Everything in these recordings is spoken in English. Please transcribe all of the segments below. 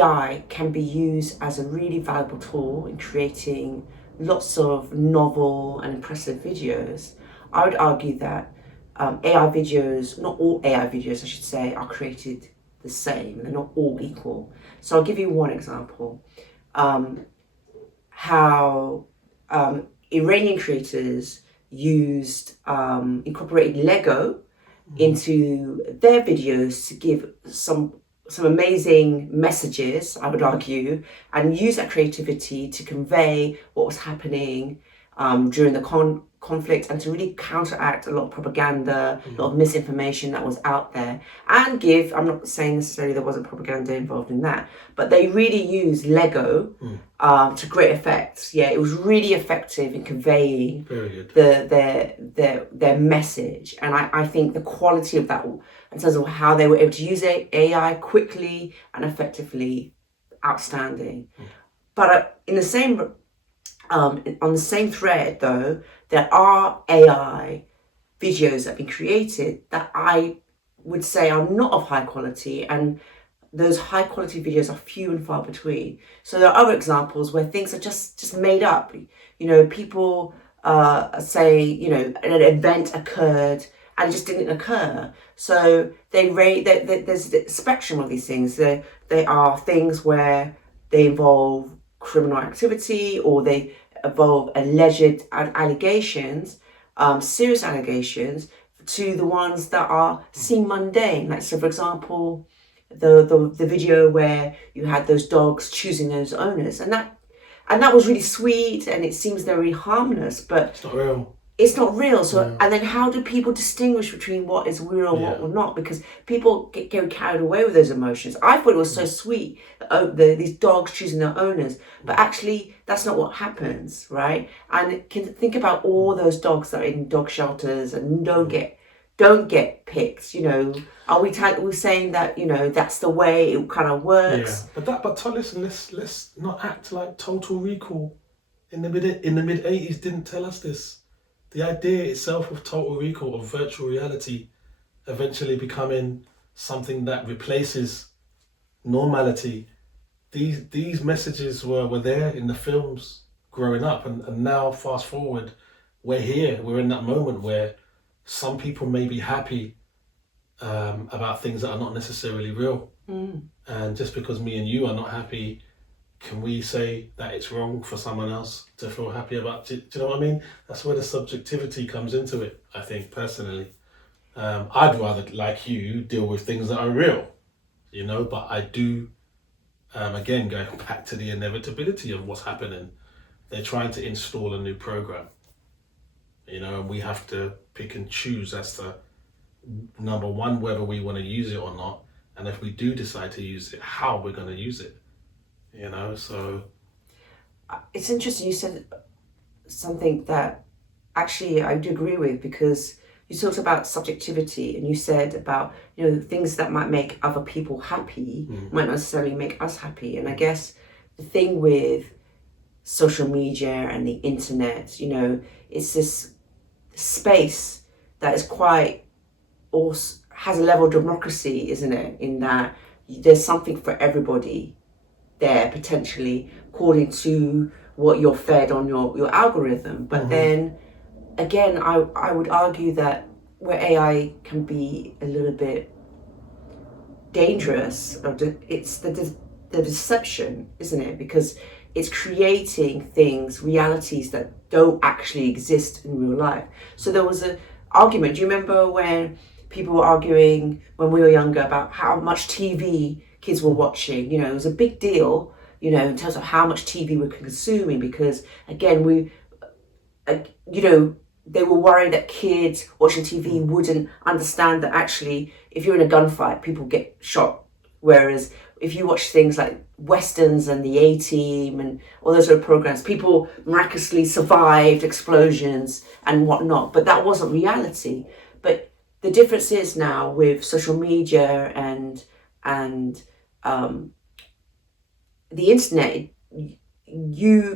AI can be used as a really valuable tool in creating lots of novel and impressive videos. I would argue that AI videos, not all AI videos, I should say, are created the same. They're not all equal. So I'll give you one example. How Iranian creators incorporated Lego into their videos to give some amazing messages, I would argue, and use that creativity to convey what was happening during the conflict, and to really counteract a lot of propaganda, a lot of misinformation that was out there, and I'm not saying necessarily there wasn't propaganda involved in that, but they really used Lego to great effect. Yeah, it was really effective in conveying their message, and I think the quality of that, in terms of how they were able to use AI quickly and effectively, outstanding. But in the same on the same thread, though, there are AI videos that have been created that I would say are not of high quality, and those high quality videos are few and far between. So there are other examples where things are just made up. People say, an event occurred and it just didn't occur. So there's a spectrum of these things. They are things where they involve criminal activity, or they involve alleged allegations, serious allegations, to the ones that seem mundane. Like, so for example, the video where you had those dogs choosing those owners, and that was really sweet, and it seems very harmless, but it's not real. It's not real. So, and then how do people distinguish between what is real and what will not? Because people get carried away with those emotions. I thought it was so sweet, these dogs choosing their owners, but actually that's not what happens, right? And think about all those dogs that are in dog shelters and don't get picked. Are we saying that that's the way it kind of works? Yeah, but listen, let's not act like Total Recall in the mid 80s didn't tell us this. The idea itself of Total Recall, of virtual reality eventually becoming something that replaces normality, these messages were there in the films growing up, and now fast forward, we're in that moment where some people may be happy about things that are not necessarily real. And just because me and you are not happy, can we say that it's wrong for someone else to feel happy about it? Do you know what I mean? That's where the subjectivity comes into it, I think, personally. I'd rather, like you, deal with things that are real, but I do, again, going back to the inevitability of what's happening. They're trying to install a new program, and we have to pick and choose as to, number one, whether we want to use it or not, and if we do decide to use it, how we're going to use it. So it's interesting you said something that actually I do agree with, because you talked about subjectivity, and you said about things that might make other people happy might not necessarily make us happy. And I guess the thing with social media and the internet, it's this space that is has a level of democracy, isn't it, in that there's something for everybody there, potentially, according to what you're fed on your algorithm. But then again, I would argue that where AI can be a little bit dangerous, it's the deception, isn't it? Because it's creating realities that don't actually exist in real life. So there was an argument, do you remember when people were arguing when we were younger about how much TV kids were watching? It was a big deal, in terms of how much TV we were consuming, because again, they were worried that kids watching TV wouldn't understand that actually, if you're in a gunfight, people get shot. Whereas if you watch things like Westerns and the A-Team and all those sort of programs, people miraculously survived explosions and whatnot, but that wasn't reality. But the difference is now with social media and the internet,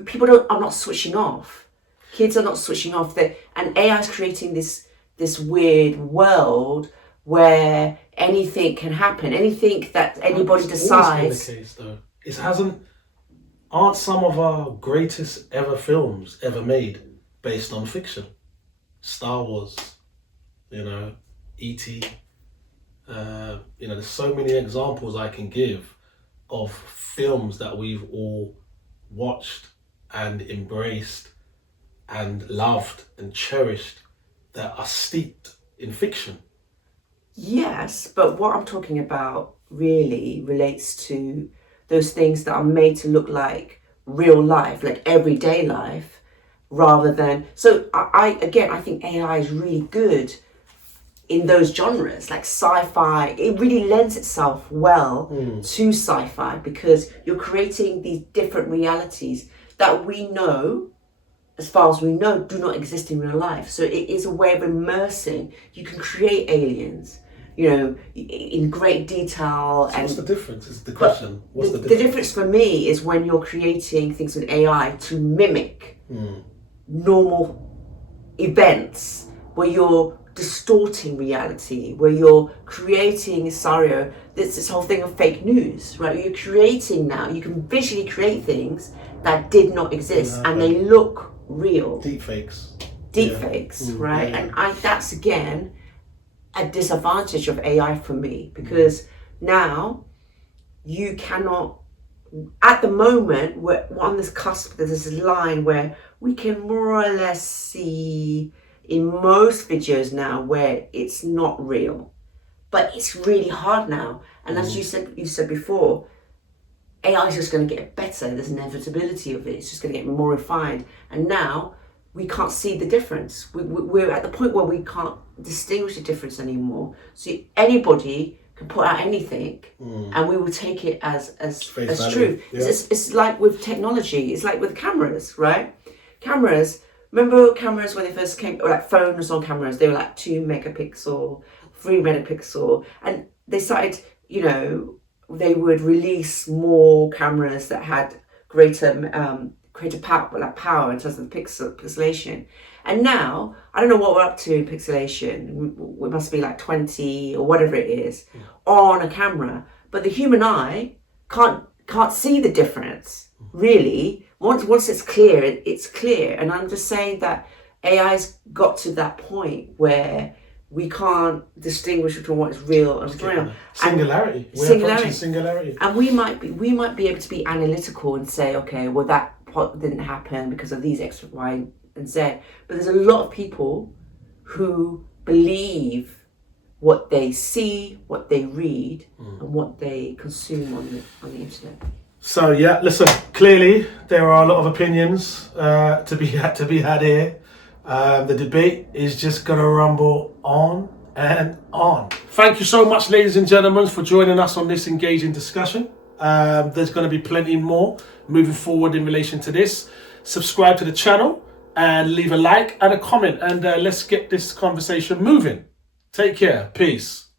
people are not switching off. Kids are not switching off. And AI is creating this weird world where anything can happen. Anything that anybody decides. Always been the case, though. Aren't some of our greatest ever films ever made based on fiction? Star Wars, E.T. There's so many examples I can give of films that we've all watched and embraced and loved and cherished that are steeped in fiction. Yes, but what I'm talking about really relates to those things that are made to look like real life, like everyday life, rather than... So I think AI is really good in those genres, like sci-fi. It really lends itself well to sci-fi because you're creating these different realities that we know, as far as we know, do not exist in real life. So it is a way of immersing. You can create aliens, in great detail. So what's the difference is the question. What's the difference? The difference for me is when you're creating things with AI to mimic normal events, where you're distorting reality, where you're creating a scenario. That's this whole thing of fake news, right? You're creating now, you can visually create things that did not exist and they look real. Deepfakes, right? Yeah. And that's again a disadvantage of AI for me, because now you cannot, at the moment, we're on this cusp, there's this line where we can more or less see in most videos now where it's not real, but it's really hard now. And as you said before, AI is just going to get better. There's an inevitability of it. It's just going to get more refined. And now we can't see the difference. We're at the point where we can't distinguish the difference anymore. So anybody can put out anything and we will take it as truth. Yeah. It's like with technology. It's like with cameras, right? Remember cameras when they first came, or like phones on cameras, they were like 2 megapixel, 3 megapixel, and they started, they would release more cameras that had greater power in terms of pixelation. And now, I don't know what we're up to in pixelation. We must be like 20 or whatever it is on a camera. But the human eye can't see the difference, really. Once it's clear, it's clear. And I'm just saying that AI's got to that point where we can't distinguish between what is real and what's real. Singularity. Singularity. And we might be able to be analytical and say, okay, well that didn't happen because of these X, Y, and Z. But there's a lot of people who believe what they see, what they read, and what they consume on the internet. So yeah, listen. Clearly, there are a lot of opinions to be had here. The debate is just gonna rumble on and on. Thank you so much, ladies and gentlemen, for joining us on this engaging discussion. There's going to be plenty more moving forward in relation to this. Subscribe to the channel and leave a like and a comment, and let's get this conversation moving. Take care. Peace.